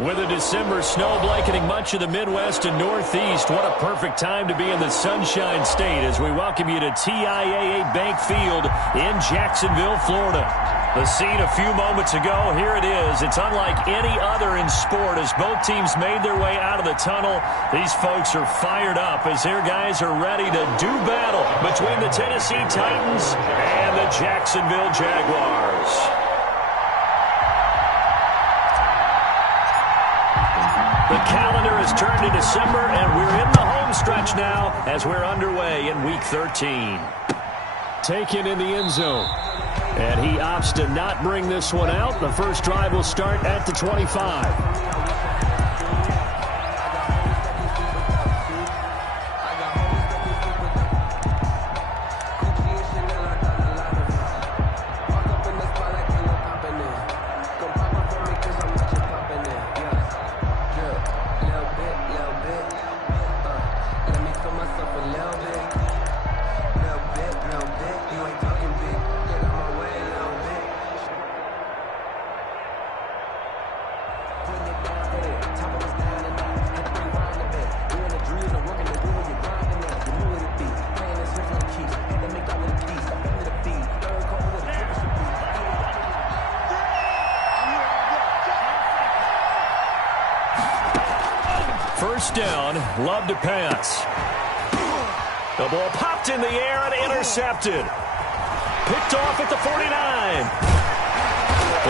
With a December snow blanketing much of the Midwest and Northeast, what a perfect time to be in the Sunshine State as we welcome you to TIAA Bank Field in Jacksonville, Florida. The scene a few moments ago, here it is. It's unlike any other in sport as both teams made their way out of the tunnel. These folks are fired up as their guys are ready to do battle between the Tennessee Titans and the Jacksonville Jaguars. The calendar has turned to December, and we're in the home stretch now as we're underway in Week 13. Taken in the end zone. And he opts to not bring this one out. The first drive will start at the 25. First down, Love to pass. The ball popped in the air and intercepted. Picked off at the 49.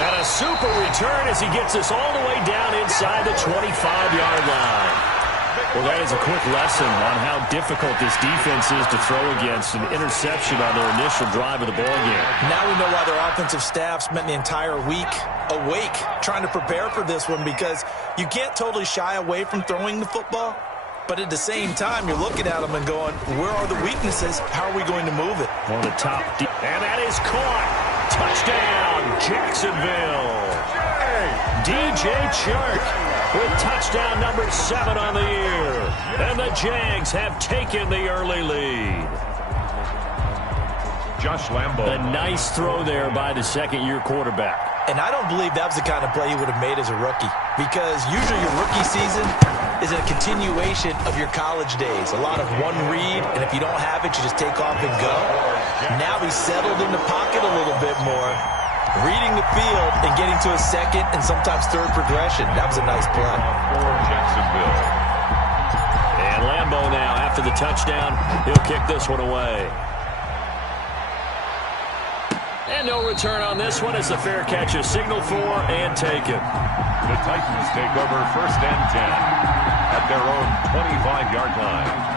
And a super return as he gets us all the way down inside the 25-yard line. Well, that is a quick lesson on how difficult this defense is to throw against an interception on their initial drive of the ballgame. Now we know why their offensive staff spent the entire week awake trying to prepare for this one, because you can't totally shy away from throwing the football, but at the same time you're looking at them and going, where are the weaknesses? How are we going to move it? On the top, and that is caught. Touchdown, Jacksonville. DJ Chark with touchdown number 7 on the year. And the Jags have taken the early lead. Josh Lambo. A nice throw there by the second-year quarterback. And I don't believe that was the kind of play he would have made as a rookie, because usually your rookie season is a continuation of your college days. A lot of one read, and if you don't have it, you just take off and go. Now he's settled in the pocket a little bit more, reading the field and getting to a second and sometimes third progression. That was a nice play. For Jacksonville. And Lambo now, after the touchdown, he'll kick this one away. And no return on this one as the fair catch is signaled for and taken. The Titans take over 1st and 10 at their own 25-yard line.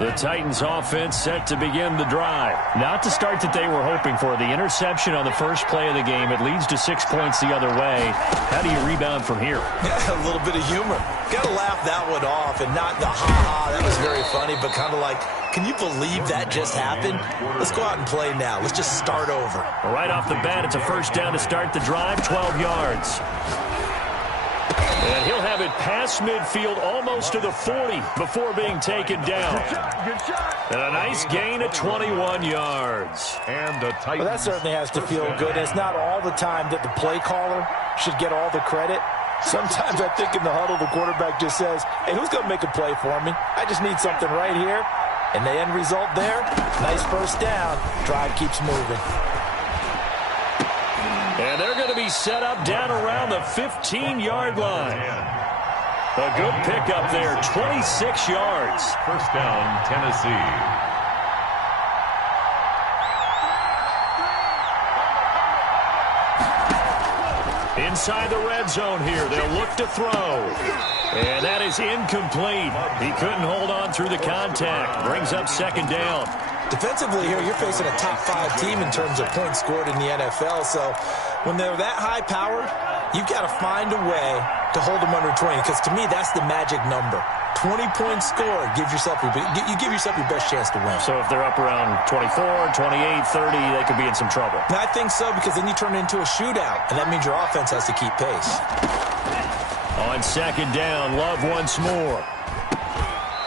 The Titans offense set to begin the drive. Not the start that they were hoping for. The interception on the first play of the game. It leads to 6 points the other way. How do you rebound from here? Yeah, a little bit of humor. Got to laugh that one off, and not the ha-ha. That was very funny, but kind of like, can you believe that just happened? Let's go out and play now. Let's just start over. Right off the bat, it's a first down to start the drive, 12 yards. And he'll have it past midfield almost to the 40 before being taken down. And a nice gain of 21 yards. And the Titans. Well, that certainly has to feel good. It's not all the time that the play caller should get all the credit. Sometimes I think in the huddle the quarterback just says, hey, who's going to make a play for me? I just need something right here. And the end result there, nice first down. Drive keeps moving. And they're going to be set up down around the 15-yard line. A good pickup there, 26 yards. First down, Tennessee. Inside the red zone here, they'll look to throw. And that is incomplete. He couldn't hold on through the contact. Brings up second down. Defensively here, you're facing a top-5 team in terms of points scored in the NFL. So when they're that high-powered, you've got to find a way to hold them under 20. Because to me, that's the magic number. 20 points scored. You give yourself your best chance to win. So if they're up around 24, 28, 30, they could be in some trouble. I think so, because then you turn it into a shootout, and that means your offense has to keep pace. On second down, Love once more.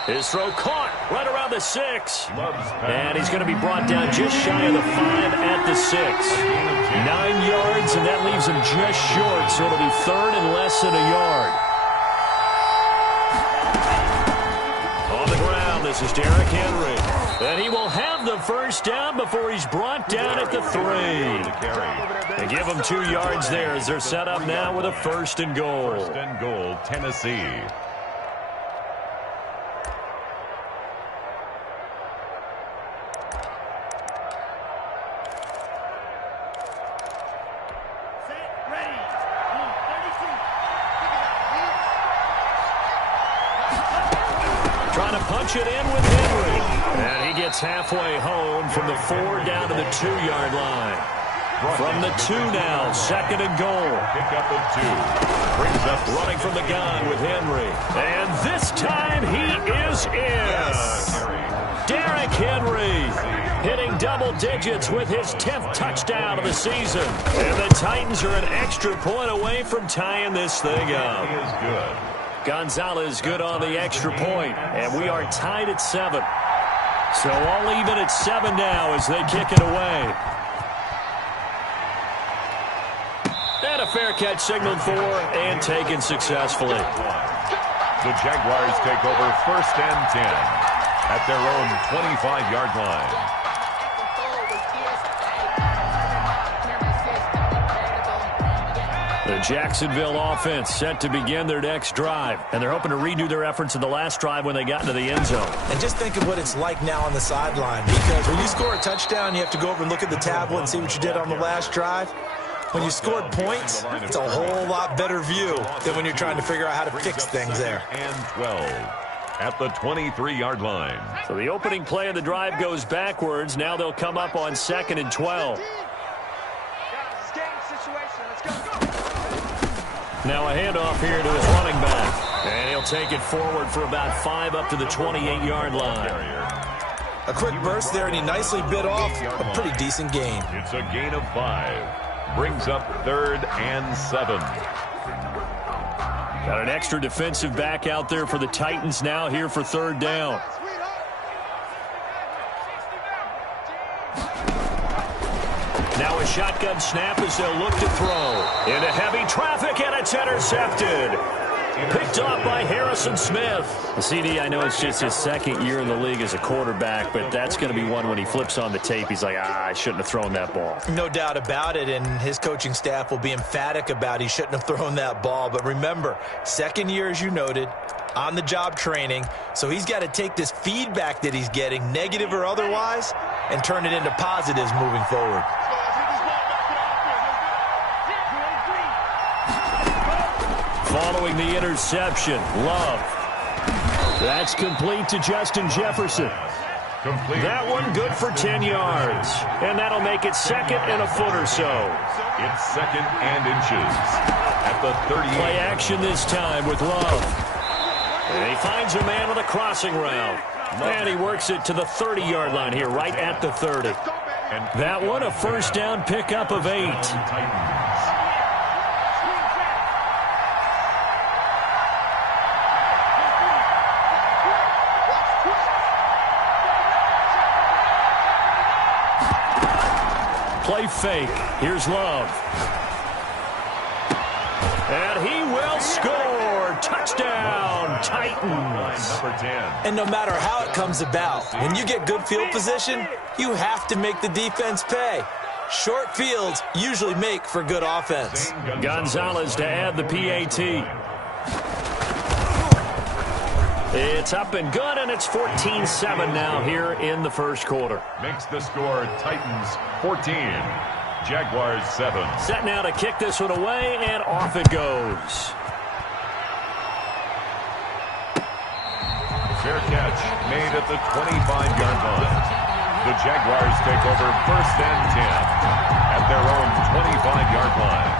His throw caught right around around the 6. And he's going to be brought down just shy of the 5 at the 6. 9 yards, and that leaves him just short, so it'll be third and less than a yard. On the ground, this is Derrick Henry. And he will have the first down before he's brought down at the 3. They give him 2 yards there as they're set up now with a first and goal. First and goal, Tennessee. Trying to punch it in with Henry. And he gets halfway home from the 4 down to the 2-yard line. From the 2 now, second and goal. Pick up at 2. Brings up running from the gun with Henry. And this time he is in. Yes. Derrick Henry hitting double digits with his 10th touchdown of the season. And the Titans are an extra point away from tying this thing up. He is good. Gonzalez good on the extra point, and we are tied at 7. So all even at 7 now as they kick it away. And a fair catch signaled for and taken successfully. The Jaguars take over first and 10 at their own 25-yard line. The Jacksonville offense set to begin their next drive, and they're hoping to redo their efforts in the last drive when they got into the end zone. And just think of what it's like now on the sideline, because when you score a touchdown, you have to go over and look at the tablet and see what you did on the last drive. When you scored points, it's a whole lot better view than when you're trying to figure out how to fix things there. And 12 at the 23-yard line. So the opening play of the drive goes backwards. Now they'll come up on 2nd and 12. Now a handoff here to his running back. And he'll take it forward for about 5 up to the 28-yard line. A quick burst there, and he nicely bit off a pretty decent gain. It's a gain of 5. Brings up 3rd and 7. Got an extra defensive back out there for the Titans now here for 3rd down. Now a shotgun snap as they'll look to throw. Into heavy traffic, and it's intercepted. Picked off by Harrison Smith. The CD, I know it's just his 2nd year in the league as a quarterback, but that's going to be one when he flips on the tape. He's like, I shouldn't have thrown that ball. No doubt about it, and his coaching staff will be emphatic about he shouldn't have thrown that ball. But remember, 2nd year, as you noted, on-the-job training, so he's got to take this feedback that he's getting, negative or otherwise, and turn it into positives moving forward. Following the interception, Love. That's complete to Justin Jefferson. Complete. That one good for 10 yards. And that'll make it 2nd and a foot or so. It's 2nd and inches at the 38. Play action this time with Love. And he finds a man with a crossing route. And he works it to the 30-yard line here, right at the 30. That one a first down pickup of 8. Titans. Play fake. Here's Love. And he will score. Touchdown, Titans. Number 10. And no matter how it comes about, when you get good field position, you have to make the defense pay. Short fields usually make for good offense. Gonzalez to add the PAT. It's up and good, and it's 14-7 now here in the first quarter. Makes the score Titans 14, Jaguars 7. Set now to kick this one away, and off it goes. Fair catch made at the 25-yard line. The Jaguars take over first and 10 at their own 25-yard line.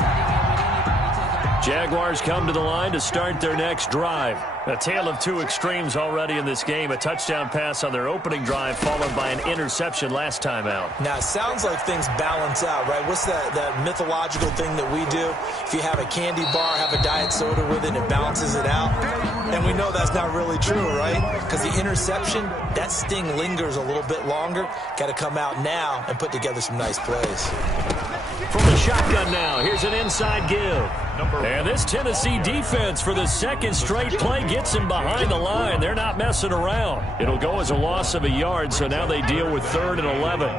Jaguars come to the line to start their next drive. A tale of two extremes already in this game. A touchdown pass on their opening drive, followed by an interception last time out. Now, it sounds like things balance out, right? What's that mythological thing that we do? If you have a candy bar, have a diet soda with it, it balances it out. And we know that's not really true, right? Because the interception, that sting lingers a little bit longer. Got to come out now and put together some nice plays. From the shotgun now, here's an inside give. And this Tennessee defense for the second straight play gets him behind the line. They're not messing around. It'll go as a loss of a yard, so now they deal with 3rd and 11.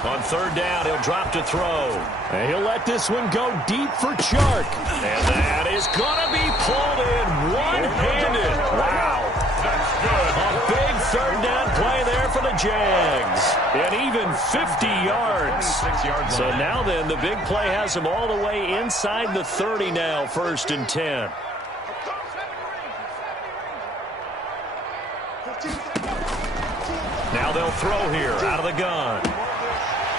On 3rd down, he'll drop to throw. And he'll let this one go deep for Chark. And that is going to be pulled in one-handed. Wow. That's good. A big 3rd down play there for the Jags. And even 50 yards. So now then, the big play has them all the way inside the 30 now, 1st and 10. Now they'll throw here out of the gun.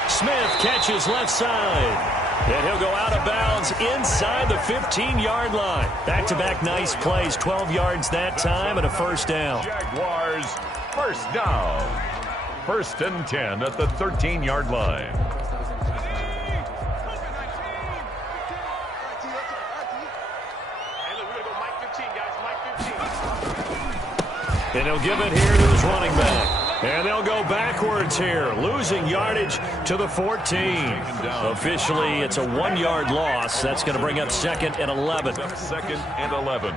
Smith catches left side. And he'll go out of bounds inside the 15-yard line. Back-to-back nice plays, 12 yards that time and a 1st down. Jaguars, 1st down. 1st and 10 at the 13-yard line. And he'll give it here to his running back. And they'll go backwards here, losing yardage to the 14. Officially, it's a 1-yard loss. That's going to bring up 2nd and 11. 2nd and 11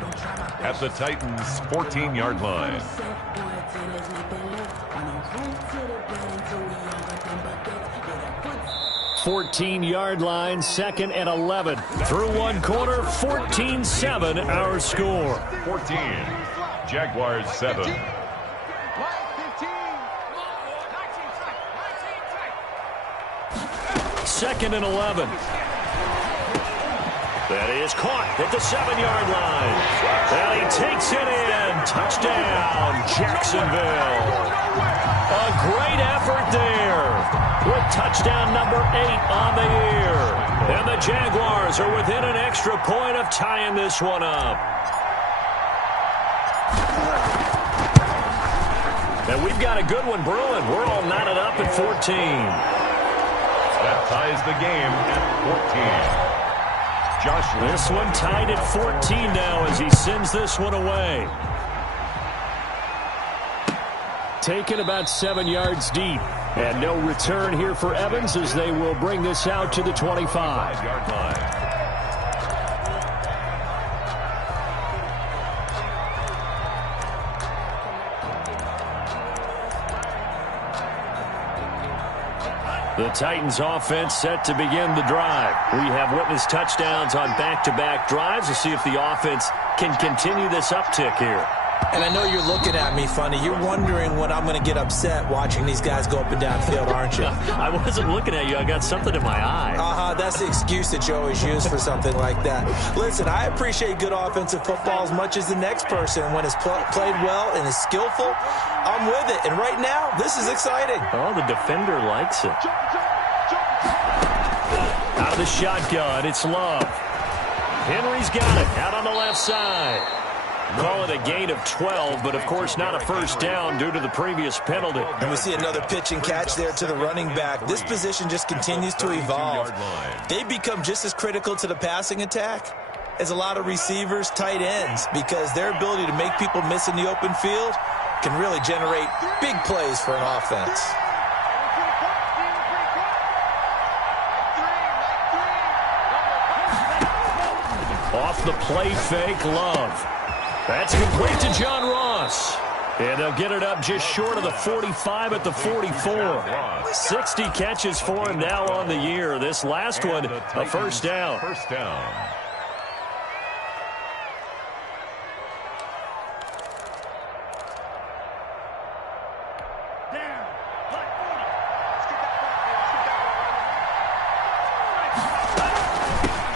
at the Titans' 14-yard line. Fourteen-yard line, 2nd and 11. Through one quarter, 14-7 our score. 14. Jaguars 7. Second and 11. That is caught at the 7-yard line. And he takes it in. Touchdown, Jacksonville. A great effort there with touchdown number 8 on the year. And the Jaguars are within an extra point of tying this one up. And we've got a good one brewing. We're all knotted up at 14. That ties the game at 14. Josh. This one tied at 14 now as he sends this one away. Taken about 7 yards deep. And no return here for Evans as they will bring this out to the 25-yard line. The Titans offense set to begin the drive. We have witnessed touchdowns on back-to-back drives. We'll see if the offense can continue this uptick here. And I know you're looking at me funny. You're wondering when I'm going to get upset watching these guys go up and down field, aren't you? I wasn't looking at you. I got something in my eye. That's the excuse that you always use for something like that. Listen, I appreciate good offensive football as much as the next person. When it's played well and is skillful, I'm with it. And right now, this is exciting. Oh, the defender likes it. Out of the shotgun, it's Love. Henry's got it out on the left side. Call it a gain of 12, but of course not a first down due to the previous penalty. And we see another pitch and catch there to the running back. This position just continues to evolve. They become just as critical to the passing attack as a lot of receivers, tight ends, because their ability to make people miss in the open field can really generate big plays for an offense. Off the play fake, Love. That's complete to John Ross. And they'll get it up just short of the 45 at the 44. 60 catches for him now on the year. This last one, a first down. First down.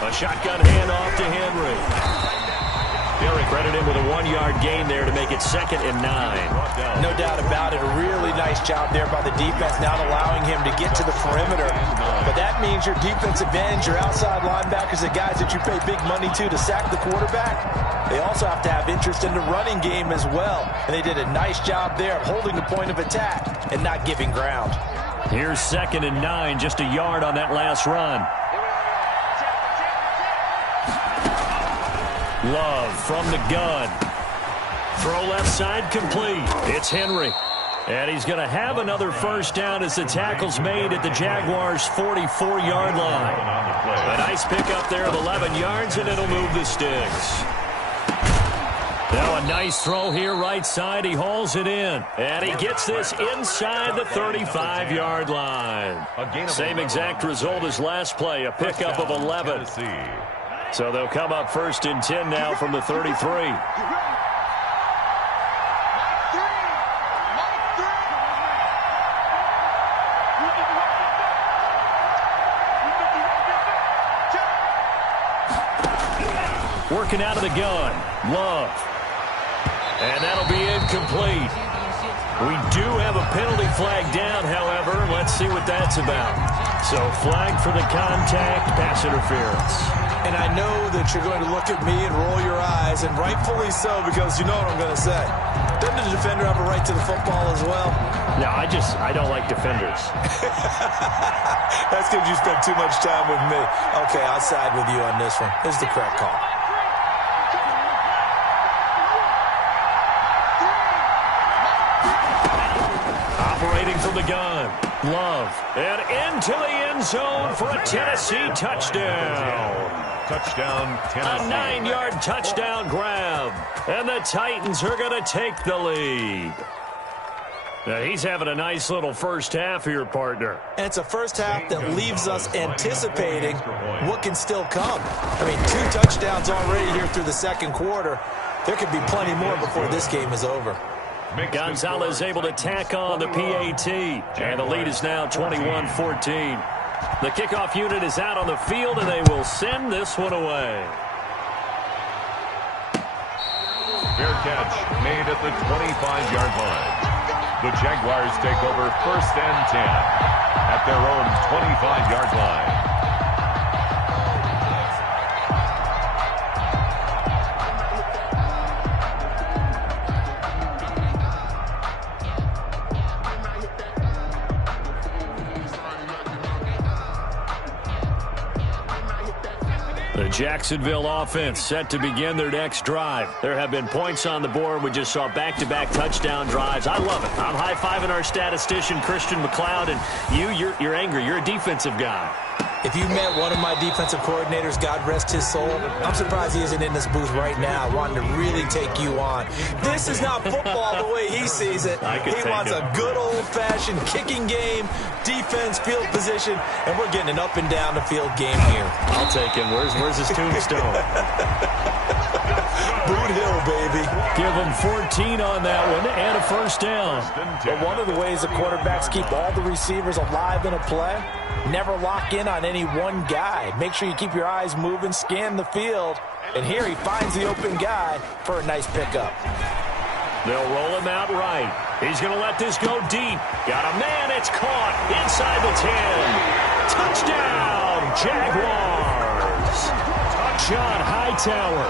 A shotgun handoff to Henry. Credit him with a 1-yard gain there to make it 2nd and 9. No doubt about it. A really nice job there by the defense, not allowing him to get to the perimeter. But that means your defensive ends, your outside linebackers, the guys that you pay big money to sack the quarterback, they also have to have interest in the running game as well. And they did a nice job there of holding the point of attack and not giving ground. Here's 2nd and 9, just a yard on that last run. Love from the gun. Throw left side complete. It's Henry. And he's going to have another first down as the tackle's made at the Jaguars' 44-yard line. A nice pickup there of 11 yards, and it'll move the sticks. Now a nice throw here right side. He hauls it in. And he gets this inside the 35-yard line. Same exact result as last play, a pickup of 11. So they'll come up 1st and 10 now from the 33. Working out of the gun. Love. And that'll be incomplete. We do have a penalty flag down, however. Let's see what that's about. So flag for the contact, pass interference. And I know that you're going to look at me and roll your eyes, and rightfully so, because you know what I'm going to say. Doesn't the defender have a right to the football as well? No, I don't like defenders. That's because you spent too much time with me. Okay, I'll side with you on this one. This is the correct call. Operating from the gun. Love. And into the end zone for a Tennessee touchdown. Touchdown, Tennessee. A 9-yard touchdown grab. And the Titans are going to take the lead. Now he's having a nice little first half here, partner. And it's a first half that leaves us anticipating what can still come. I mean, 2 touchdowns already here through the second quarter. There could be plenty more before this game is over. Gonzalez able to tack on the PAT. And the lead is now 21-14. The kickoff unit is out on the field, and they will send this one away. Fair catch made at the 25-yard line. The Jaguars take over 1st and 10 at their own 25-yard line. The Jacksonville offense set to begin their next drive. There have been points on the board. We just saw back-to-back touchdown drives. I love it. I'm high-fiving our statistician, Christian McLeod, and you're angry. You're a defensive guy. If you met one of my defensive coordinators, God rest his soul, I'm surprised he isn't in this booth right now wanting to really take you on. This is not football the way he sees it. He wants a good old-fashioned kicking game, defense, field position, and we're getting an up-and-down-the-field game here. I'll take him. Where's his tombstone? Boot Hill, baby. Give him 14 on that one and a first down. But one of the ways the quarterbacks keep all the receivers alive in a play, never lock in on any one guy. Make sure you keep your eyes moving, scan the field, and here he finds the open guy for a nice pickup. They'll roll him out right. He's going to let this go deep. Got a man. It's caught inside the 10. Touchdown, Jaguars. John Hightower,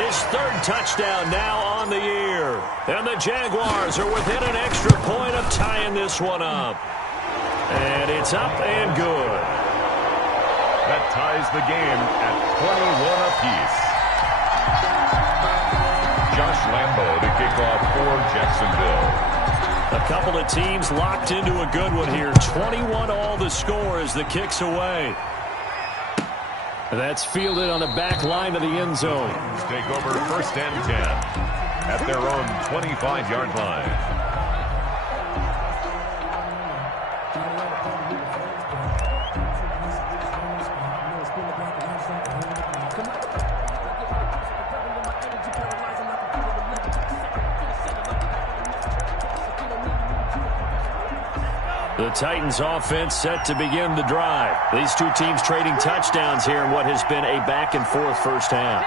his 3rd touchdown now on the year. And the Jaguars are within an extra point of tying this one up. And it's up and good. That ties the game at 21 apiece. Josh Lambo to kick off for Jacksonville. A couple of teams locked into a good one here. 21 all the score as the kick's away. That's fielded on the back line of the end zone. Take over 1st and 10 at their own 25-yard line. The Titans offense set to begin the drive. These two teams trading touchdowns here in what has been a back-and-forth first half.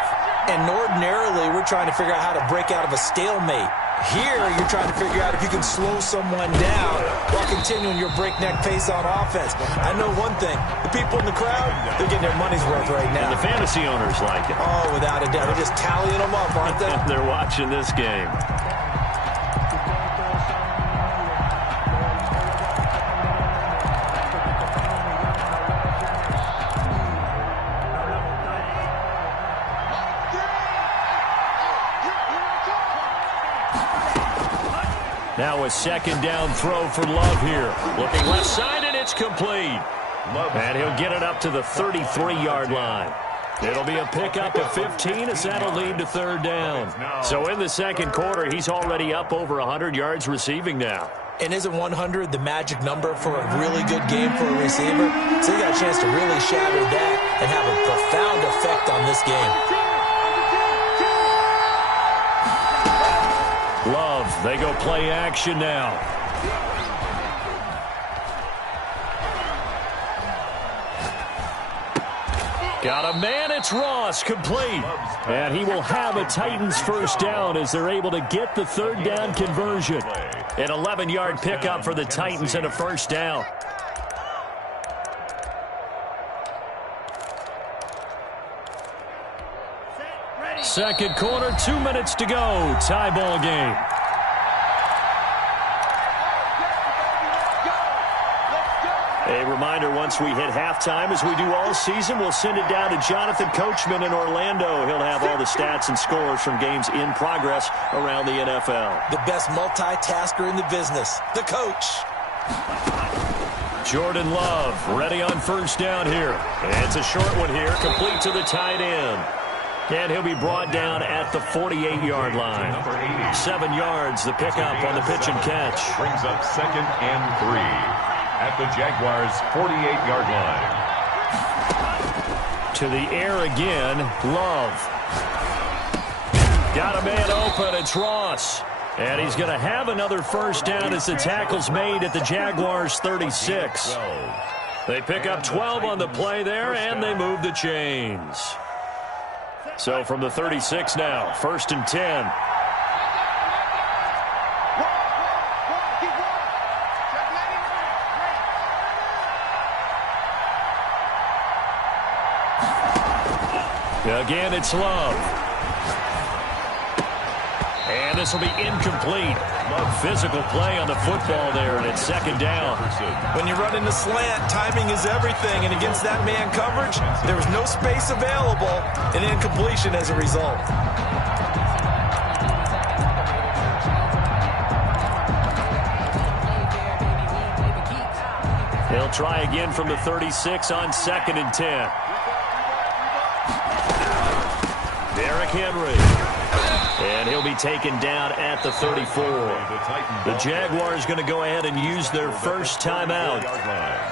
And ordinarily, we're trying to figure out how to break out of a stalemate. Here, you're trying to figure out if you can slow someone down while continuing your breakneck pace on offense. I know one thing. The people in the crowd, they're getting their money's worth right now. And the fantasy owners like it. Oh, without a doubt. They're just tallying them up, aren't they? They're watching this game. Now a second down throw for Love here. Looking left side, and it's complete. And he'll get it up to the 33-yard line. It'll be a pickup of 15 as that'll lead to third down. So in the second quarter, he's already up over 100 yards receiving now. And isn't 100 the magic number for a really good game for a receiver? So you got a chance to really shatter that and have a profound effect on this game. Love, they go play action now. Got a man, it's Ross, complete. And he will have a Titans first down as they're able to get the third down conversion. An 11-yard pickup for the Titans and a first down. Second quarter, 2 minutes to go. Tie ball game. A reminder, once we hit halftime, as we do all season, we'll send it down to Jonathan Coachman in Orlando. He'll have all the stats and scores from games in progress around the NFL. The best multitasker in the business, the coach. Jordan Love ready on first down here. It's a short one here, complete to the tight end. And he'll be brought down at the 48-yard line. 7 yards, the pickup on the pitch and catch. Brings up 2nd and 3 at the Jaguars' 48-yard line. To the air again, Love. Got a man open, it's Ross. And he's going to have another first down as the tackle's made at the Jaguars' 36. They pick up 12 on the play there, and they move the chains. So from the 36 now, 1st and 10. Again, it's Love. And this will be incomplete. Physical play on the football there, and it's second down. When you run in the slant, timing is everything, and against that man coverage, there was no space available, and incompletion as a result. He'll try again from the 36 on 2nd and 10. Derrick Henry. And he'll be taken down at the 34. The Jaguars going to go ahead and use their first timeout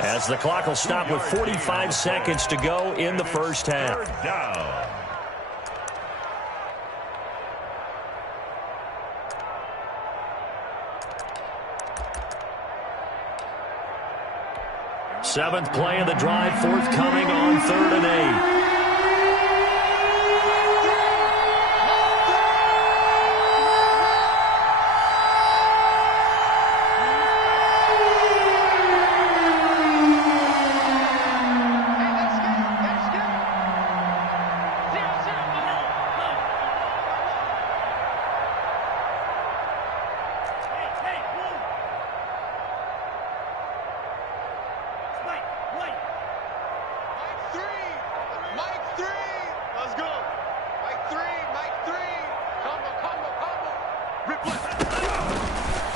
as the clock will stop with 45 seconds to go in the first half. Seventh play of the drive forthcoming on 3rd and 8.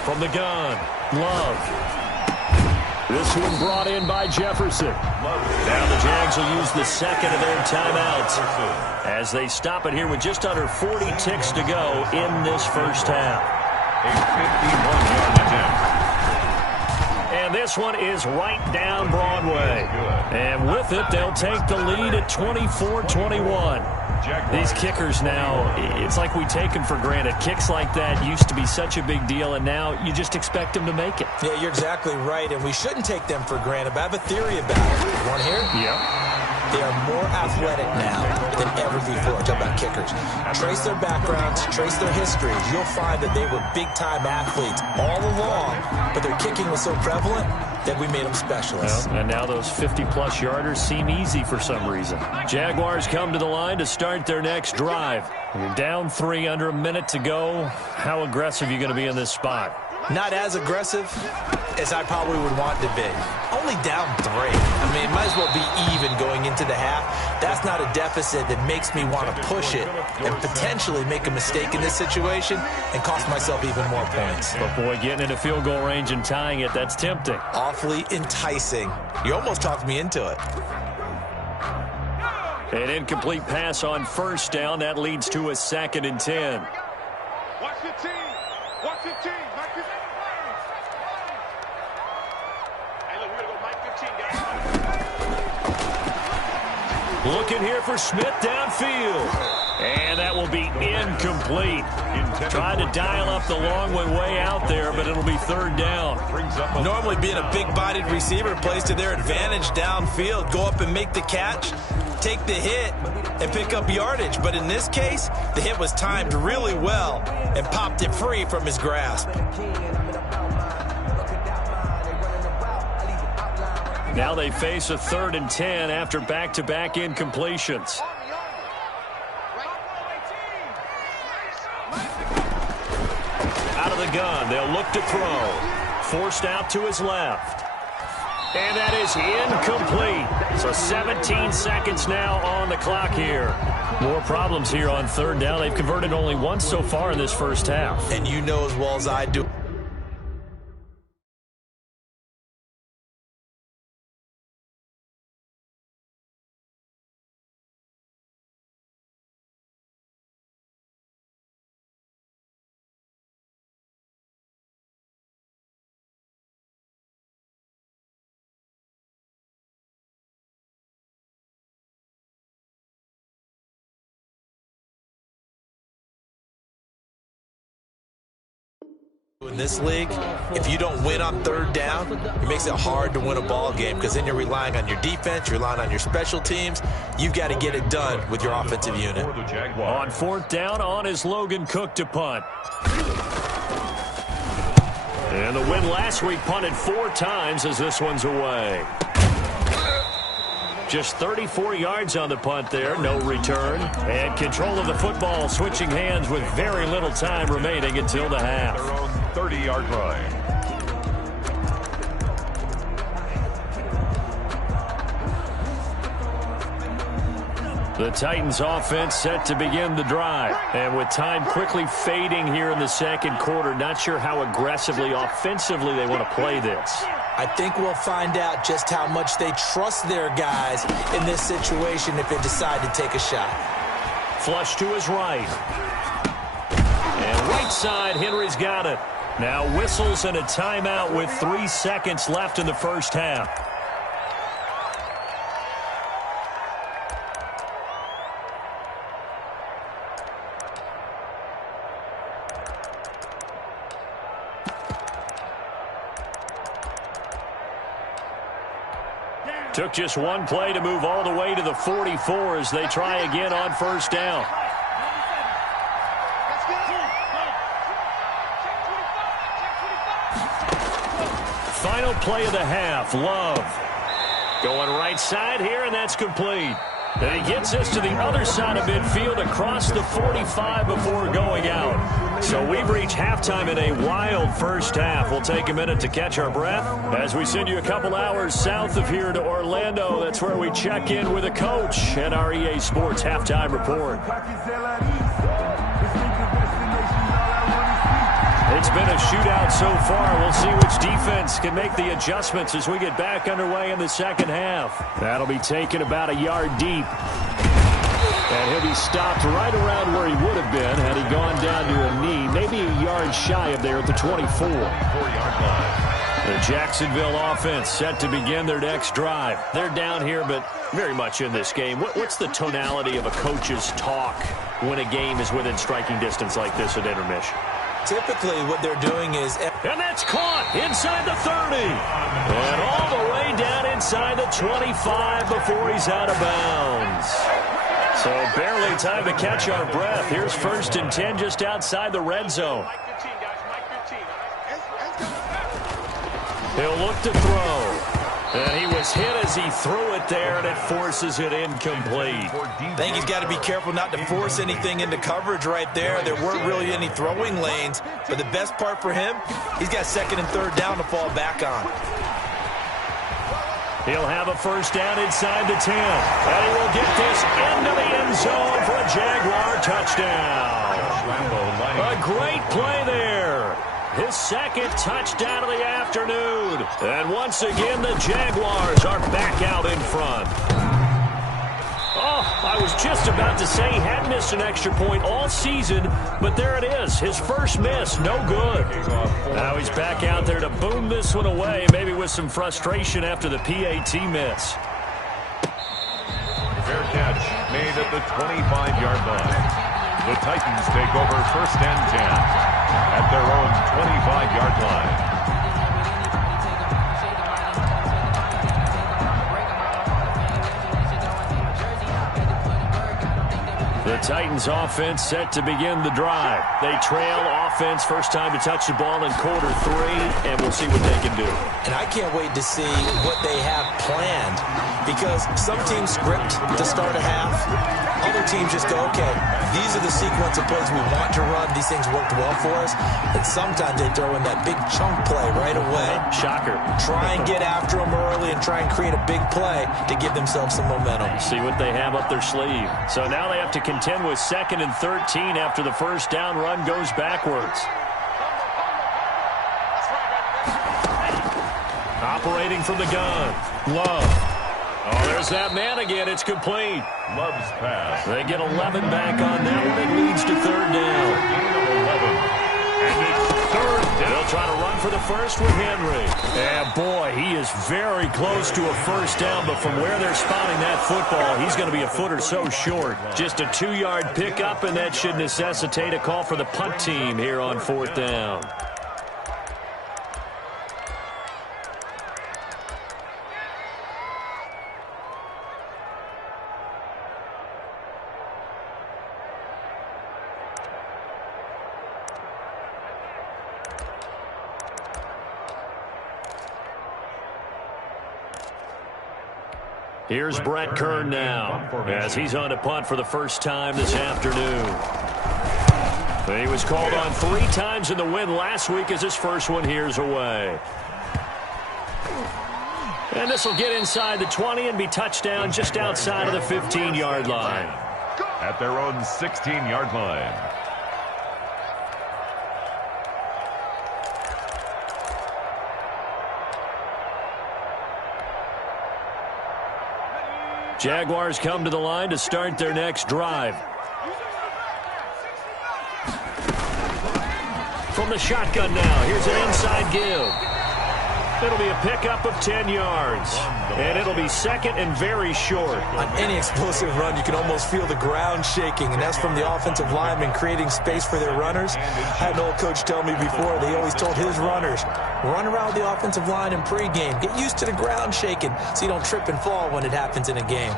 From the gun, Love. This one brought in by Jefferson. Now the Jags will use the second of their timeouts as they stop it here with just under 40 ticks to go in this first half. A 51-yard attempt. And And this one is right down Broadway. And with it, they'll take the lead at 24-21. These kickers now, it's like we take them for granted. Kicks like that used to be such a big deal, and now you just expect them to make it. Yeah, you're exactly right, and we shouldn't take them for granted, but I have a theory about it. You want to hear it? Yeah. They are more athletic now than ever before. Talk about kickers. Trace their backgrounds, trace their histories. You'll find that they were big-time athletes all along, but their kicking was so prevalent that we made them specialists. Well, and now those 50-plus yarders seem easy for some reason. Jaguars come to the line to start their next drive. You're down 3, under a minute to go. How aggressive are you going to be in this spot? Not as aggressive as I probably would want to be. Only down 3. I mean, it might as well be even going into the half. That's not a deficit that makes me want to push it and potentially make a mistake in this situation and cost myself even more points. But, boy, getting into field goal range and tying it, that's tempting. Awfully enticing. You almost talked me into it. An incomplete pass on first down. That leads to a 2nd and 10. Watch the team. Watch the team. Mike 15. Hey, look, we're going to go Mike 15, guys. Looking here for Smith downfield. And that will be incomplete. Trying to dial up the long one way out there, but it'll be 3rd down. Normally being a big-bodied receiver plays to their advantage downfield. Go up and make the catch, take the hit, and pick up yardage. But in this case, the hit was timed really well and popped it free from his grasp. Now they face a 3rd and 10 after back-to-back incompletions. Out of the gun, they'll look to throw. Forced out to his left. And that is incomplete. So 17 seconds now on the clock here. More problems here on 3rd down. They've converted only once so far in this first half. And you know as well as I do. In this league, if you don't win on 3rd down, it makes it hard to win a ball game because then you're relying on your defense, you're relying on your special teams. You've got to get it done with your offensive unit. On 4th down, on is Logan Cook to punt. And the win last week punted 4 times as this one's away. Just 34 yards on the punt there, no return. And control of the football switching hands with very little time remaining until the half. Their own 30-yard line. The Titans offense set to begin the drive. And with time quickly fading here in the 2nd quarter, not sure how aggressively, offensively they want to play this. I think we'll find out just how much they trust their guys in this situation if they decide to take a shot. Flush to his right. And right side, Henry's got it. Now whistles and a timeout with 3 seconds left in the first half. Took just one play to move all the way to the 44 as they try again on 1st down. Final play of the half, Love. Going right side here, and that's complete. And he gets us to the other side of midfield across the 45 before going out. So we've reached halftime in a wild first half. We'll take a minute to catch our breath as we send you a couple hours south of here to Orlando. That's where we check in with a coach and our EA Sports halftime report. It's been a shootout so far. We'll see which defense can make the adjustments as we get back underway in the second half. That'll be taken about a yard deep. And he'll be stopped right around where he would have been had he gone down to a knee, maybe a yard shy of there at the 24. 4-yard line. The Jacksonville offense set to begin their next drive. They're down here, but very much in this game. What's the tonality of a coach's talk when a game is within striking distance like this at intermission? Typically, what they're doing is... And that's caught inside the 30. And all the way down inside the 25 before he's out of bounds. So barely time to catch our breath. Here's 1st and 10 just outside the red zone. He'll look to throw. And he was hit as he threw it there, and it forces it incomplete. I think he's got to be careful not to force anything into coverage right there. There weren't really any throwing lanes. But the best part for him, he's got 2nd and 3rd down to fall back on. He'll have a 1st down inside the 10. And he will get this into the end zone for a Jaguar touchdown. A great play there. His 2nd touchdown of the afternoon. And once again, the Jaguars are back out in front. Oh, I was just about to say he had missed an extra point all season, but there it is. His first miss, no good. Now he's back out there to boom this one away, maybe with some frustration after the PAT miss. Fair catch made at the 25-yard line. The Titans take over 1st and 10 at their own 25-yard line. The Titans offense set to begin the drive. They trail offense, first time to touch the ball in quarter 3, and we'll see what they can do. And I can't wait to see what they have planned, because some teams script to start a half. Other teams just go, okay, these are the sequence of plays we want to run. These things worked well for us. And sometimes they throw in that big chunk play right away. Shocker. Try and get after them early and try and create a big play to give themselves some momentum. See what they have up their sleeve. So now they have to contend with 2nd and 13 after the 1st down run goes backwards. Operating from the gun. Love. Oh, there's that man again. It's complete. Love's pass. They get 11 back on that one. It leads to 3rd down. 11. And it's 3rd down. They'll try to run for the first with Henry. And boy, he is very close to a 1st down, but from where they're spotting that football, he's going to be a foot or so short. Just a 2-yard pickup, and that should necessitate a call for the punt team here on 4th down. Here's Brett Kern now, as he's on to punt for the first time this afternoon. He was called on 3 times in the win last week as his first one here's away. And this will get inside the 20 and be touchdown just outside of the 15-yard line. At their own 16-yard line. Jaguars come to the line to start their next drive. From the shotgun now, here's an inside give. It'll be a pickup of 10 yards. And it'll be 2nd and very short. On any explosive run, you can almost feel the ground shaking, and that's from the offensive linemen creating space for their runners. I had an old coach tell me before, they always told his runners, run around the offensive line in pregame. Get used to the ground shaking so you don't trip and fall when it happens in a game.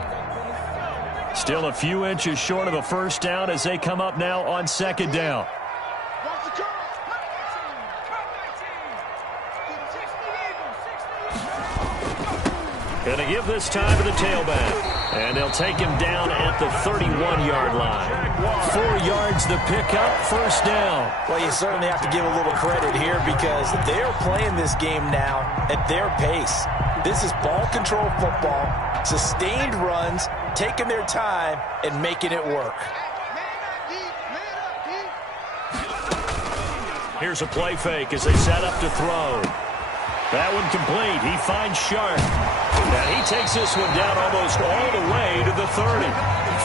Still a few inches short of a 1st down as they come up now on 2nd down. Going to give this time to the tailback. And they'll take him down at the 31-yard line. 4 yards the pickup, 1st down. Well, you certainly have to give a little credit here because they're playing this game now at their pace. This is ball control football, sustained runs, taking their time, and making it work. Here's a play fake as they set up to throw. That one complete. He finds Sharp. And he takes this one down almost all the way to the 30.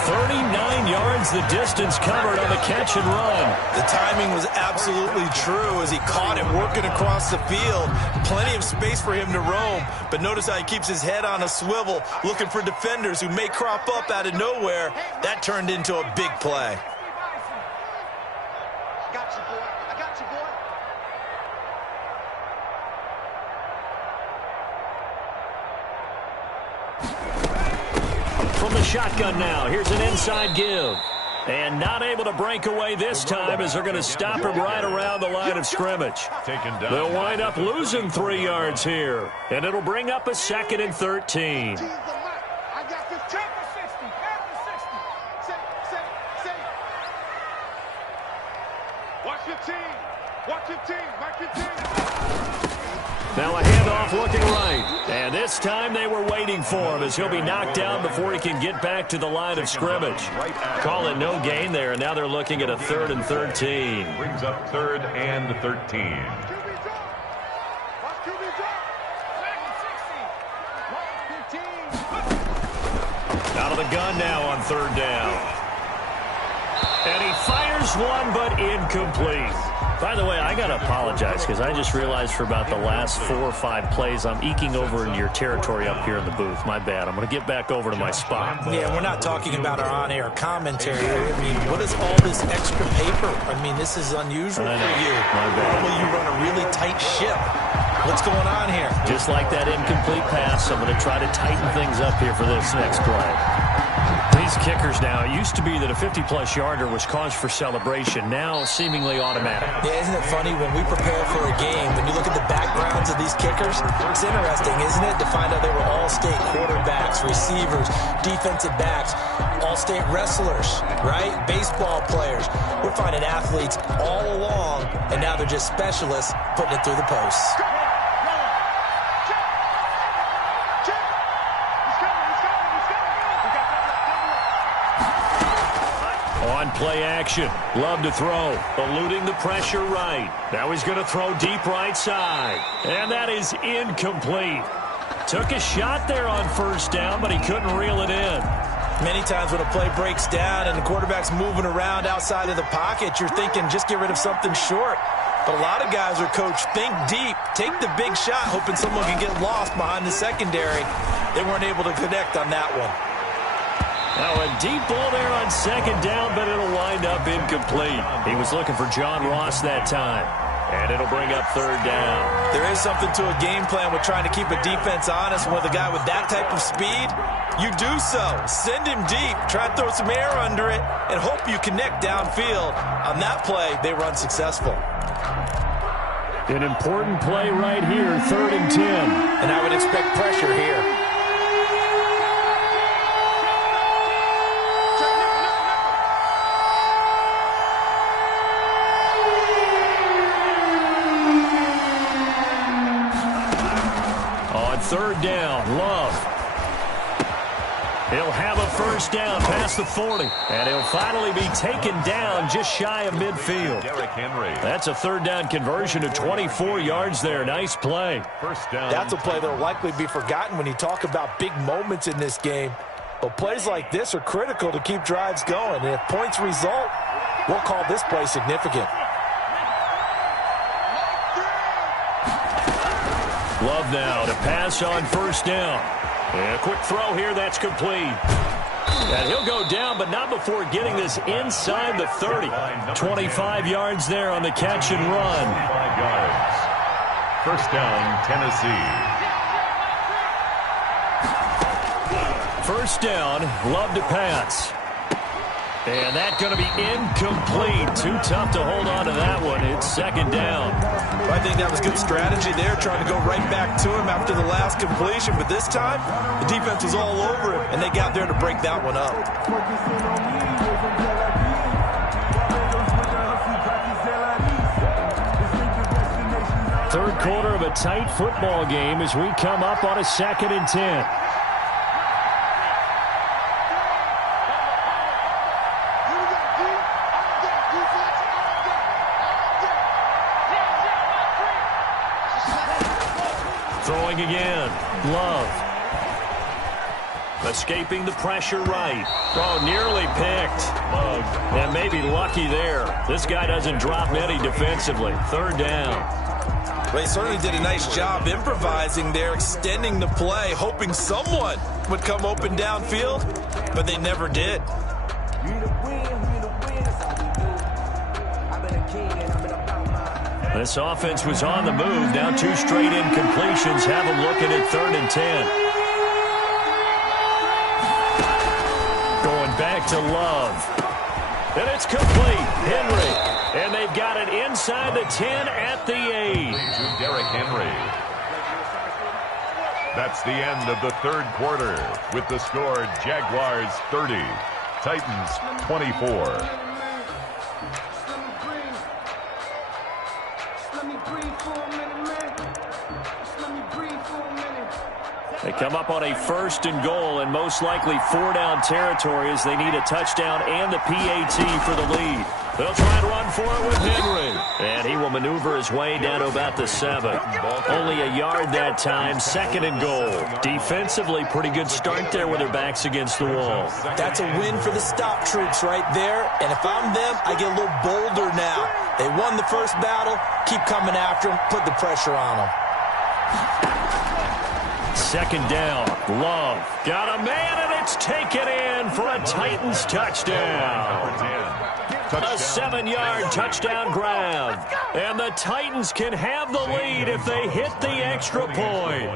39 yards the distance covered on the catch and run. The timing was absolutely true as he caught it working across the field. Plenty of space for him to roam. But notice how he keeps his head on a swivel, looking for defenders who may crop up out of nowhere. That turned into a big play. From the shotgun now, here's an inside give. And not able to break away this time as they're going to stop him right around the line of scrimmage. They'll wind up losing 3 yards here. And it'll bring up a 2nd and 13. Watch your team. Watch your team. Watch your team. Now a handoff looking right. And this time they were waiting for him as he'll be knocked down before he can get back to the line of scrimmage. Call it no gain there, and now they're looking at a 3rd and 13. Brings up 3rd and 13. Out of the gun now on 3rd down. And he fires one, but incomplete. By the way, I got to apologize because I just realized for about the last 4 or 5 plays, I'm eking over into your territory up here in the booth. My bad. I'm going to get back over to my spot. Yeah, we're not talking about our on-air commentary. I mean, what is all this extra paper? I mean, this is unusual for you. My bad. Normally you run a really tight ship. What's going on here? Just like that incomplete pass, I'm going to try to tighten things up here for this next play. These kickers now, it used to be that a 50-plus yarder was cause for celebration. Now, seemingly automatic. Yeah, isn't it funny when we prepare for a game, when you look at the backgrounds of these kickers, it's interesting, isn't it, to find out they were all-state quarterbacks, receivers, defensive backs, all-state wrestlers, right? Baseball players. We're finding athletes all along, and now they're just specialists putting it through the posts. On play action. Love to throw. Eluding the pressure right. Now he's going to throw deep right side. And that is incomplete. Took a shot there on 1st down, but he couldn't reel it in. Many times when a play breaks down and the quarterback's moving around outside of the pocket, you're thinking just get rid of something short. But a lot of guys are coached, think deep, take the big shot, hoping someone can get lost behind the secondary. They weren't able to connect on that one. Now a deep ball there on 2nd down, but it'll wind up incomplete. He was looking for John Ross that time. And it'll bring up 3rd down. There is something to a game plan with trying to keep a defense honest. With a guy with that type of speed, you do so. Send him deep, try to throw some air under it, and hope you connect downfield. On that play, they were unsuccessful. An important play right here, 3rd and 10. And I would expect pressure here. On 3rd down, Love. He'll have a 1st down past the 40. And he'll finally be taken down just shy of midfield. That's a 3rd down conversion to 24 yards there. Nice play. 1st down. That's a play that will likely be forgotten when you talk about big moments in this game. But plays like this are critical to keep drives going. And if points result, we'll call this play significant. Love now to pass on 1st down. And a quick throw here, that's complete. And he'll go down, but not before getting this inside the 30. 25 yards there on the catch and run. 5 yards. 1st down, Tennessee. 1st down, Love to pass. And that's going to be incomplete. Too tough to hold on to that one. It's 2nd down. Well, I think that was good strategy there, trying to go right back to him after the last completion. But this time, the defense was all over him, and they got there to break that one up. Third quarter of a tight football game as we come up on a 2nd and 10. throwing again. Love. Escaping the pressure right. Oh, nearly picked. And maybe lucky there. This guy doesn't drop many defensively. Third down. Well, he certainly did a nice job improvising there, extending the play, hoping someone would come open downfield, but they never did. This offense was on the move. Now 2 straight incompletions. Have them looking at 3rd and 10. Going back to Love. And it's complete. Henry. And they've got it inside the 10 at the 8. To Derrick Henry. That's the end of the 3rd quarter with the score Jaguars 30, Titans 24. They come up on a 1st and goal and most likely 4-down territory as they need a touchdown and the PAT for the lead. They'll try and run for it with Henry. And he will maneuver his way down to about the 7. Only a yard that time, 2nd and goal. Defensively, pretty good start there with their backs against the wall. That's a win for the stop troops right there. And if I'm them, I get a little bolder now. They won the first battle. Keep coming after them. Put the pressure on them. 2nd down. Love. Got a man, and it's taken in for a Titans touchdown. A 7-yard touchdown grab. And the Titans can have the lead if they hit the extra point.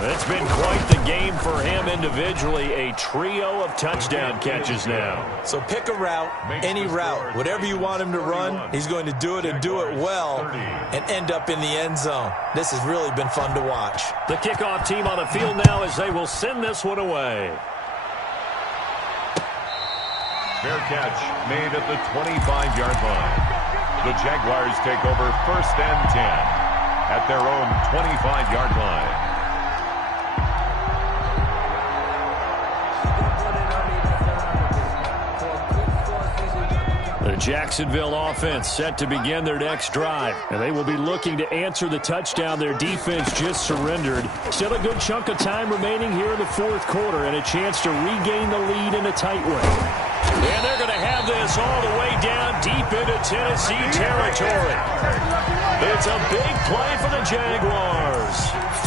It's been quite the game for him individually. A trio of touchdown catches now. So pick a route, any route. Whatever you want him to run, he's going to do it and do it well and end up in the end zone. This has really been fun to watch. The kickoff team on the field now as they will send this one away. Fair catch made at the 25-yard line. The Jaguars take over 1st and 10 at their own 25-yard line. The Jacksonville offense set to begin their next drive, and they will be looking to answer the touchdown their defense just surrendered. Still a good chunk of time remaining here in the 4th quarter and a chance to regain the lead in a tight way. And they're going to have this all the way down deep into Tennessee territory. It's a big play for the Jaguars.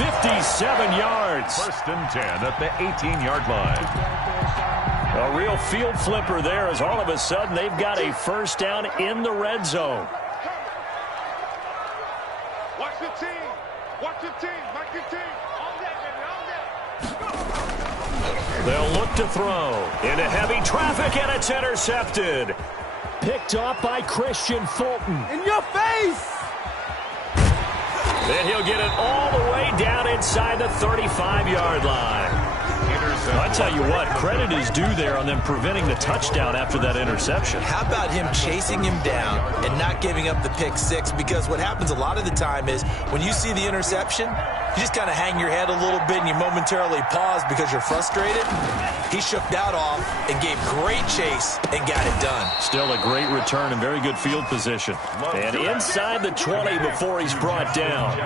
57 yards. 1st and 10 at the 18-yard line. A real field flipper there as all of a sudden they've got a 1st down in the red zone. Watch the team. Watch the team. Mark your team. On that, baby. On that. They'll look to throw into heavy traffic, and it's intercepted. Picked off by Christian Fulton. In your face! Then he'll get it all the way down inside the 35-yard line. I tell you what, credit is due there on them preventing the touchdown after that interception. How about him chasing him down and not giving up the pick 6? Because what happens a lot of the time is when you see the interception, you just kind of hang your head a little bit and you momentarily pause because you're frustrated. He shook that off and gave great chase and got it done. Still a great return and very good field position. And inside the 20 before he's brought down.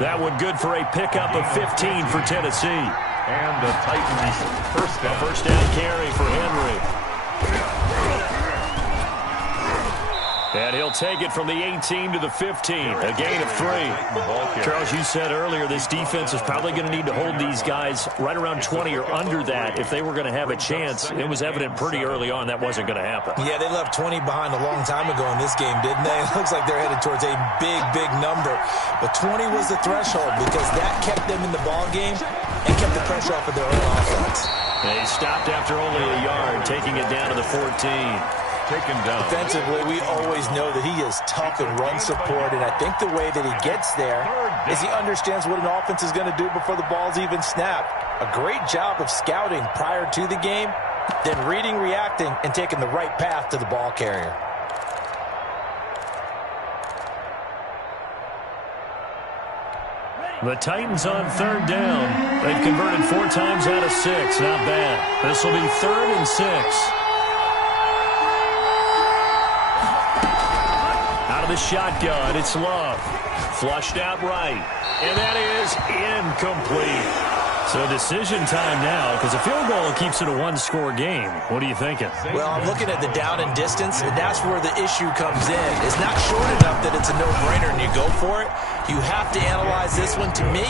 That one good for a pickup of 15 for Tennessee. And the Titans first down carry for Henry. And he'll take it from the 18 to the 15, a gain of 3. Charles, you said earlier this defense is probably going to need to hold these guys right around 20 or under that if they were going to have a chance. It was evident pretty early on that wasn't going to happen. Yeah, they left 20 behind a long time ago in this game, didn't they? It looks like they're headed towards a big, big number. But 20 was the threshold because that kept them in the ball game and kept the pressure off of their own offense. And he stopped after only a yard, taking it down to the 14. Taken down. Defensively, we always know that he is tough in run support, and I think the way that he gets there is he understands what an offense is going to do before the ball's even snapped. A great job of scouting prior to the game, then reading, reacting, and taking the right path to the ball carrier. The Titans on 3rd down. They've converted 4 times out of 6. Not bad. This will be 3rd and 6. Out Out of the shotgun, it's Love. Flushed out right. And that is incomplete. So decision time now, because a field goal keeps it a one-score game. What are you thinking? Well, I'm looking at the down and distance, and that's where the issue comes in. It's not short enough that it's a no-brainer and you go for it. You have to analyze this one. To me,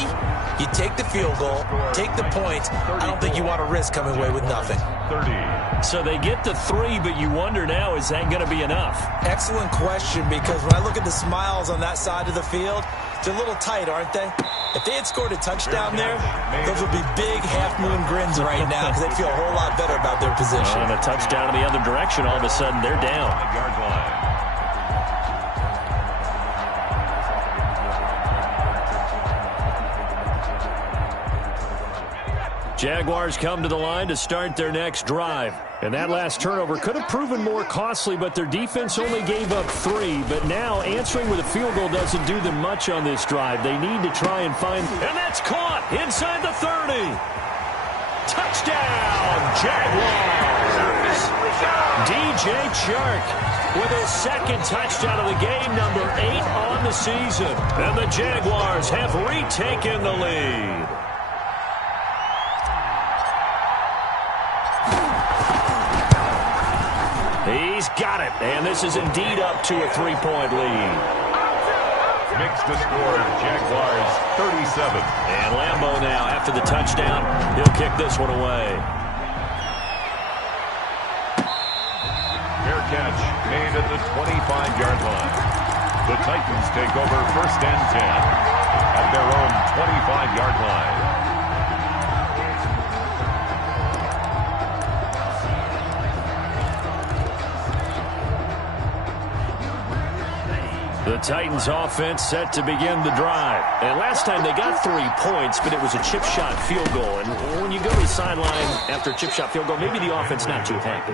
you take the field goal, take the points. I don't think you want to risk coming away with nothing. 30. So they get the 3, but you wonder now, is that going to be enough? Excellent question, because when I look at the smiles on that side of the field, they're a little tight, aren't they? If they had scored a touchdown there, those would be big half-moon grins right now because they'd feel a whole lot better about their position. On a touchdown in the other direction, all of a sudden they're down. 5-yard line. Jaguars come to the line to start their next drive. And that last turnover could have proven more costly, but their defense only gave up 3. But now answering with a field goal doesn't do them much on this drive. They need to try and find... And that's caught inside the 30. Touchdown, Jaguars. DJ Chark with his second touchdown of the game, number 8 on the season. And the Jaguars have retaken the lead. He's got it, and this is indeed up to a 3-point lead. Makes the score, Jaguars 37. And Lambeau now, after the touchdown, he'll kick this one away. Fair catch made at the 25-yard line. The Titans take over 1st and 10 at their own 25-yard line. The Titans offense set to begin the drive. And last time they got 3 points, but it was a chip shot field goal. And when you go to the sideline after a chip shot field goal, maybe the offense not too happy.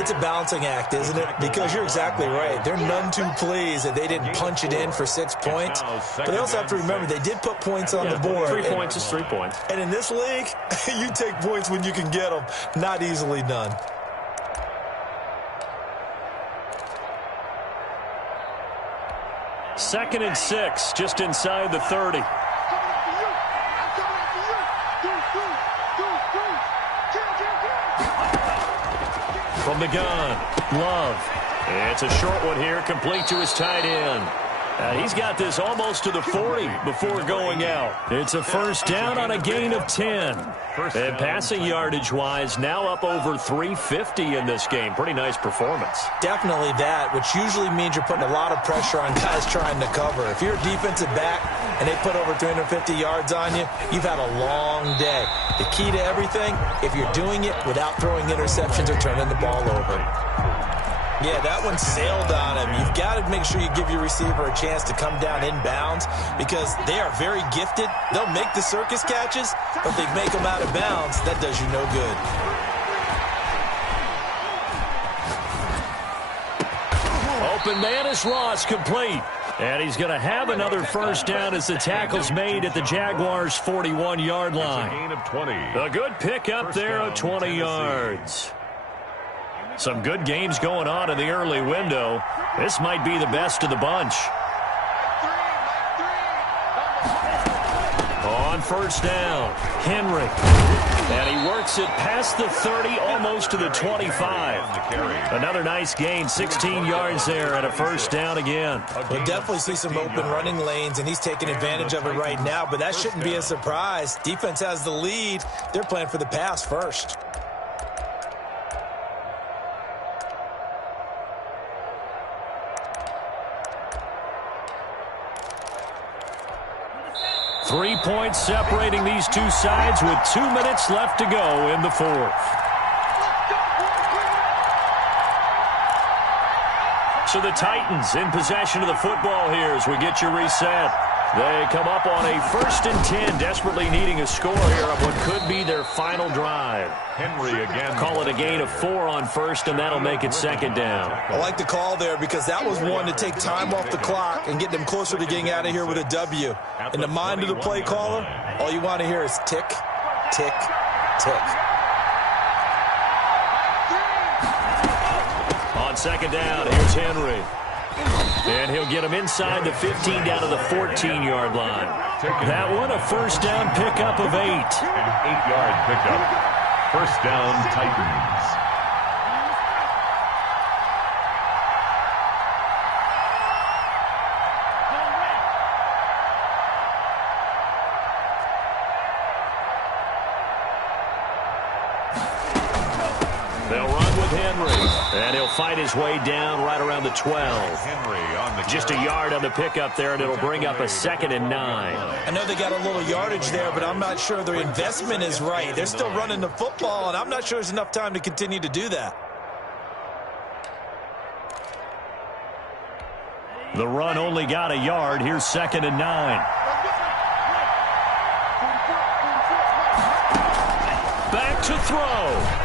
It's a balancing act, isn't it? Because you're exactly right. They're none too pleased that they didn't punch it in for 6 points. But they also have to remember they did put points on the board. 3 points is 3 points. And in this league, you take points when you can get them. Not easily done. Second and 6, just inside the 30. From the gun, Love. It's a short one here, complete to his tight end. He's got this almost to the 40 before going out. It's a first down on a gain of 10. And passing yardage-wise, now up over 350 in this game. Pretty nice performance. Definitely that, which usually means you're putting a lot of pressure on guys trying to cover. If you're a defensive back and they put over 350 yards on you, you've had a long day. The key to everything, if you're doing it without throwing interceptions or turning the ball over. Yeah, that one sailed on him. You've got to make sure you give your receiver a chance to come down inbounds because they are very gifted. They'll make the circus catches, but they make them out of bounds. That does you no good. Open man is Ross, complete. And he's going to have another first down as the tackle's made at the Jaguars' 41-yard line. It's a gain of 20. A good pick up there of 20 yards. Some good games going on in the early window. This might be the best of the bunch. On first down, Henry. And he works it past the 30, almost to the 25. Another nice gain, 16 yards there and a first down again. We'll definitely see some open running lanes, and he's taking advantage of it right now, but that shouldn't be a surprise. Defense has the lead. They're playing for the pass first. Three points separating these two sides with 2 minutes left to go in the fourth. So the Titans in possession of the football here as we get you reset. They come up on a 1st and 10, desperately needing a score here on what could be their final drive. Henry again. Call it a gain of 4 on first, and that'll make it second down. I like the call there because that was one to take time off the clock and get them closer to getting out of here with a W. In the mind of the play caller, all you want to hear is tick, tick, tick. On second down, here's Henry. And he'll get him inside the 15 down to the 14-yard line. That one a first down pickup of 8. An 8-yard pickup. First down, Titans. They'll run with Henry, and he'll fight his way down right around the 12. Henry on the Just a yard on the pickup there, and it'll bring up a 2nd and 9. I know they got a little yardage there, but I'm not sure their investment is right. They're still running the football, and I'm not sure there's enough time to continue to do that. The run only got a yard. Here's 2nd and 9. Back to throw.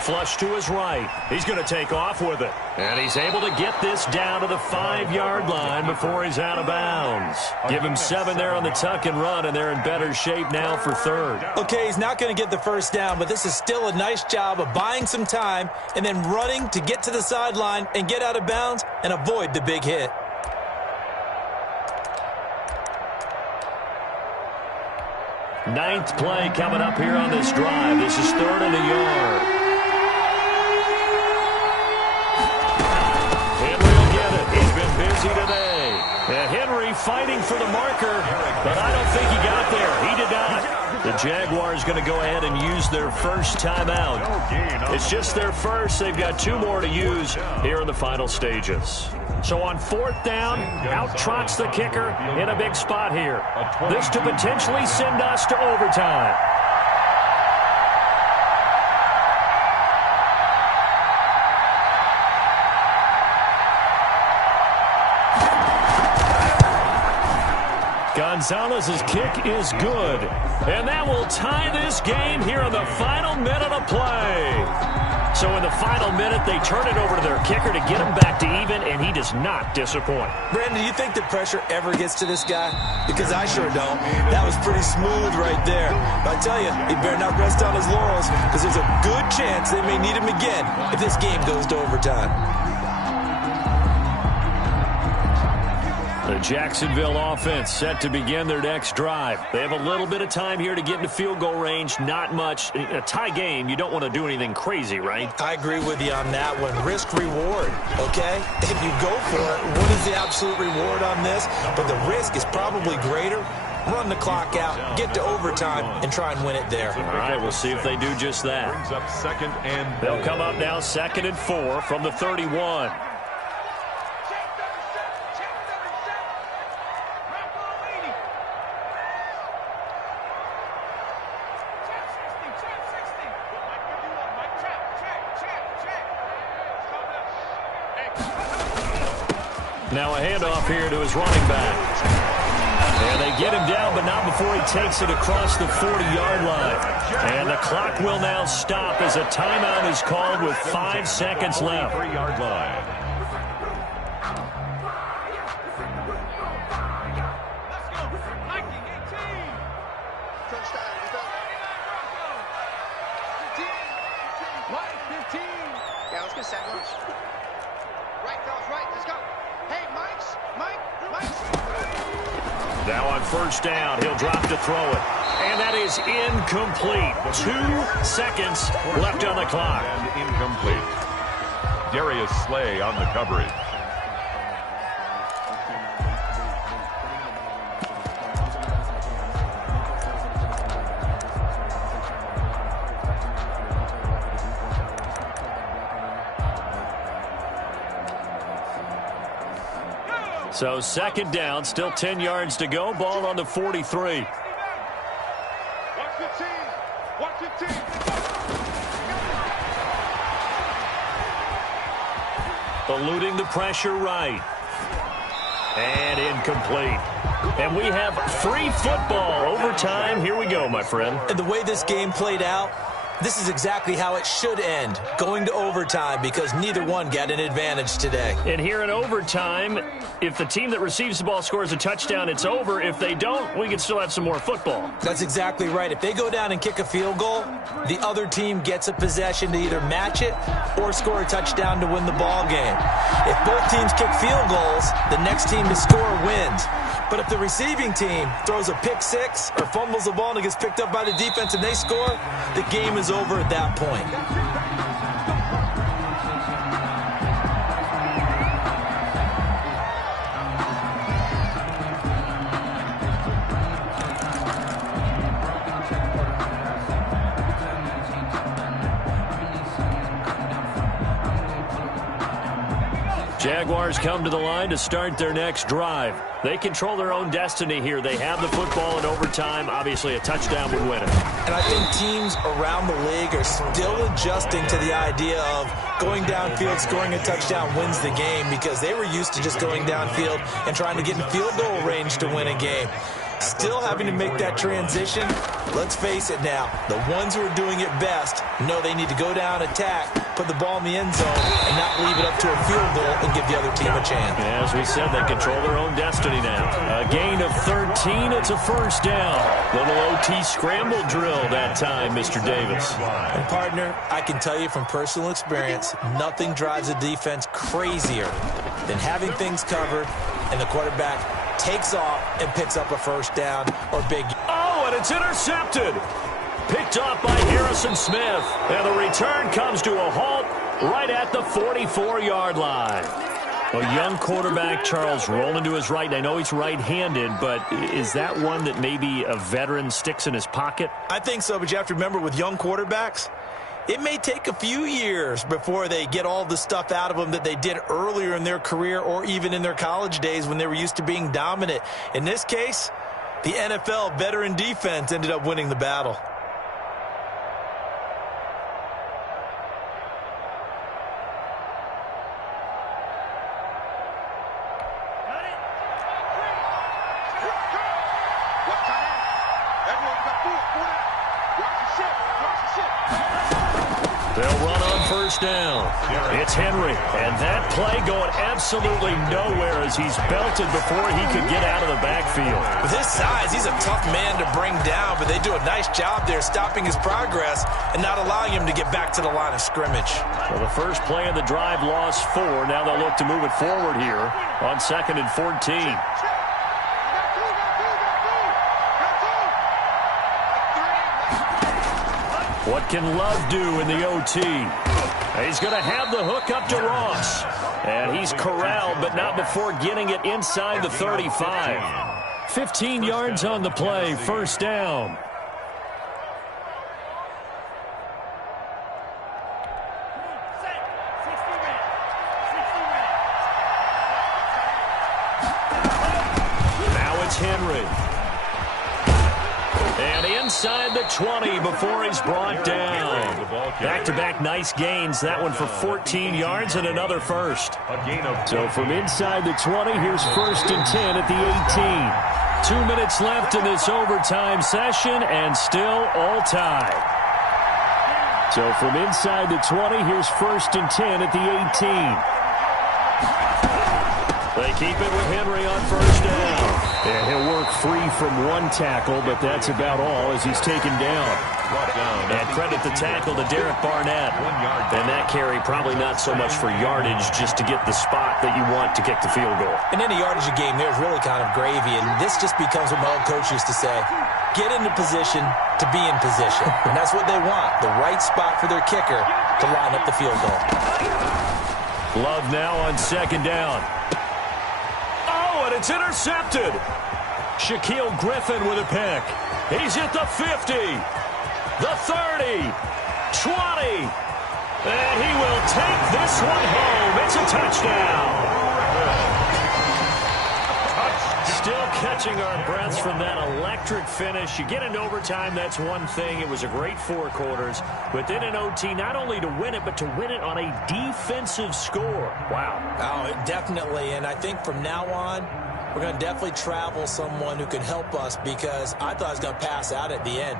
Flush to his right. He's going to take off with it. And he's able to get this down to the 5-yard line before he's out of bounds. Give him 7 there on the tuck and run, and they're in better shape now for 3rd. Okay, he's not going to get the first down, but this is still a nice job of buying some time and then running to get to the sideline and get out of bounds and avoid the big hit. Ninth play coming up here on this drive. This is 3rd and a yard. Busy today. And Henry fighting for the marker, but I don't think he got there. He did not. The Jaguars going to go ahead and use their first timeout. It's just their first. They've got 2 more to use here in the final stages. So on 4th down, out trots the kicker in a big spot here. This to potentially send us to overtime. Gonzalez's kick is good. And that will tie this game here in the final minute of play. So in the final minute, they turn it over to their kicker to get him back to even, and he does not disappoint. Brandon, do you think the pressure ever gets to this guy? Because I sure don't. That was pretty smooth right there. But I tell you, he better not rest on his laurels, because there's a good chance they may need him again if this game goes to overtime. The Jacksonville offense set to begin their next drive. They have a little bit of time here to get into field goal range. Not much. A tie game, you don't want to do anything crazy, right? I agree with you on that one. Risk-reward, okay? If you go for it, what is the absolute reward on this? But the risk is probably greater. Run the clock out, get to overtime, and try and win it there. All right, we'll see if they do just that. Brings up 2nd and They'll come up now 2nd and 4 from the 31. Now a handoff here to his running back. And they get him down, but not before he takes it across the 40-yard line. And the clock will now stop as a timeout is called with 5 seconds left. 3-yard line. Now on 1st down, he'll drop to throw it. And that is incomplete. 2 seconds left on the clock. And incomplete. Darius Slay on the coverage. So 2nd down, still 10 yards to go. Ball on the 43. Watch the team. Watch the team. Eluding the pressure right. And incomplete. And we have free football. Overtime. Here we go, my friend. And the way this game played out, This is exactly how it should end, going to overtime, because neither one got an advantage today. And here in overtime, if the team that receives the ball scores a touchdown, it's over. If they don't, we can still have some more football. That's exactly right. If they go down and kick a field goal, the other team gets a possession to either match it or score a touchdown to win the ball game. If both teams kick field goals, the next team to score wins. But if the receiving team throws a pick six or fumbles the ball and it gets picked up by the defense and they score, the game is over at that point. Jaguars come to the line to start their next drive. They control their own destiny here. They have the football in overtime. Obviously, a touchdown would win it. And I think teams around the league are still adjusting to the idea of going downfield, scoring a touchdown wins the game, because they were used to just going downfield and trying to get in field goal range to win a game. Still having to make that transition. Let's face it now, the ones who are doing it best know they need to go down, attack, put the ball in the end zone, and not leave it up to a field goal and give the other team a chance. As we said, they control their own destiny now. A gain of 13, it's a first down. Little OT scramble drill that time, Mr. Davis. And partner, I can tell you from personal experience, nothing drives a defense crazier than having things covered and the quarterback takes off and picks up a first down or big. Oh, and it's intercepted. Picked off by Harrison Smith. And the return comes to a halt right at the 44-yard line. A young quarterback, Charles, rolling to his right. I know he's right-handed, but is that one that maybe a veteran sticks in his pocket? I think so, but you have to remember with young quarterbacks, it may take a few years before they get all the stuff out of them that they did earlier in their career or even in their college days when they were used to being dominant. In this case, the NFL veteran defense ended up winning the battle. They'll run on first down. It's Henry, and that play going absolutely nowhere as he's belted before he could get out of the backfield. With his size, he's a tough man to bring down, but they do a nice job there stopping his progress and not allowing him to get back to the line of scrimmage. Well, the first play of the drive lost 4. Now they'll look to move it forward here on 2nd and 14. What can Love do in the OT? He's going to have the hook up to Ross. And he's corralled, but not before getting it inside the 35. 15 yards on the play, first down. Now it's Henry. And inside the 20 before he's brought down. Back-to-back nice gains. That one for 14 yards and another first. So from inside the 20, here's 1st and 10 at the 18. 2 minutes left in this overtime session and still all tied. So from inside the 20, here's 1st and 10 at the 18. They keep it with Henry on first down. And he'll work free from one tackle, but that's about all as he's taken down. And credit the tackle to Derek Barnett. And that carry probably not so much for yardage, just to get the spot that you want to kick the field goal. In any yardage game, there's really kind of gravy, and this just becomes what my old coach used to say. Get into position to be in position. And that's what they want, the right spot for their kicker to line up the field goal. Love now on 2nd down. And it's intercepted. Shaquille Griffin with a pick. He's at the 50, the 30, 20, and he will take this one home. It's a touchdown. Still catching our breaths from that electric finish. You get into overtime, that's one thing. It was a great 4 quarters. But then in OT, not only to win it, but to win it on a defensive score. Wow. Oh, definitely. And I think from now on, we're going to definitely travel someone who can help us because I thought I was going to pass out at the end.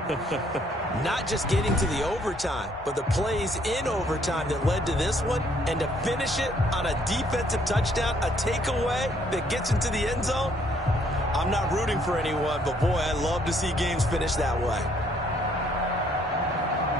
Not just getting to the overtime, but the plays in overtime that led to this one, and to finish it on a defensive touchdown, a takeaway that gets into the end zone. I'm not rooting for anyone, but boy, I love to see games finish that way.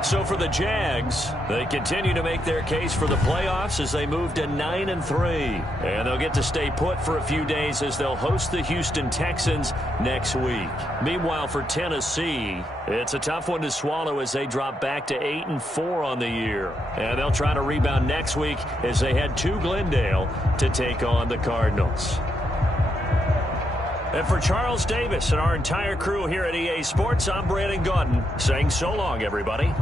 So for the Jags, they continue to make their case for the playoffs as they move to 9-3. And they'll get to stay put for a few days as they'll host the Houston Texans next week. Meanwhile, for Tennessee, it's a tough one to swallow as they drop back to 8-4 on the year. And they'll try to rebound next week as they head to Glendale to take on the Cardinals. And for Charles Davis and our entire crew here at EA Sports, I'm Brandon Gaudin saying so long, everybody.